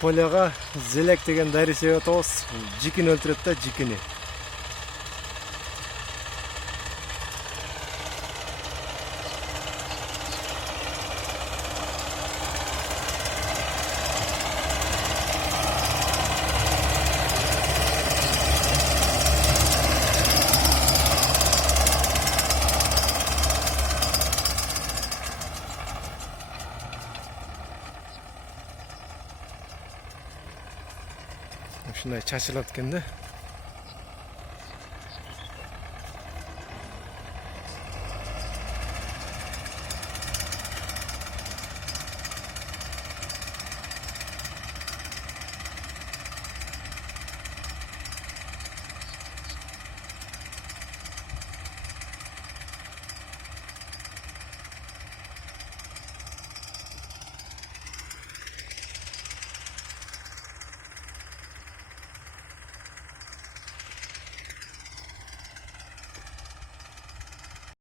Polyaga zelek деген дәрі себеп атабыз. Жикин өлтіреді да, жикини. Şunday çaçılат ekan da.